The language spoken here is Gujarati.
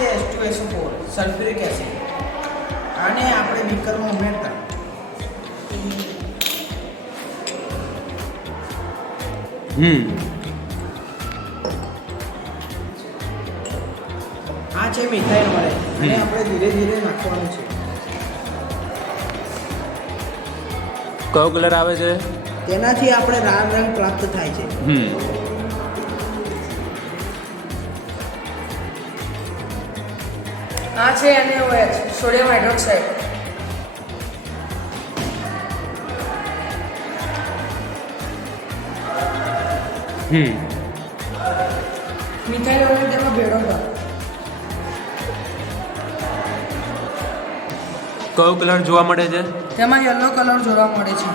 છે H2SO4 સલ્ફ્યુરિક એસિડ. આને આપણે બીકરમાં ઉમેરતા આ છે મિથાઇલ મળે અને આપણે ધીરે ધીરે નાખવાનું છે. કયો કલર આવે છે? તેનાથી આપણે લાલ રંગ પ્રાપ્ત થાય છે. આ છે NaOH sodium hydroxide. Methyl oil તેમાં ભેળવતા. કયો કલર જોવા મળે છે? તેમાં યલો કલર જોવા મળે છે.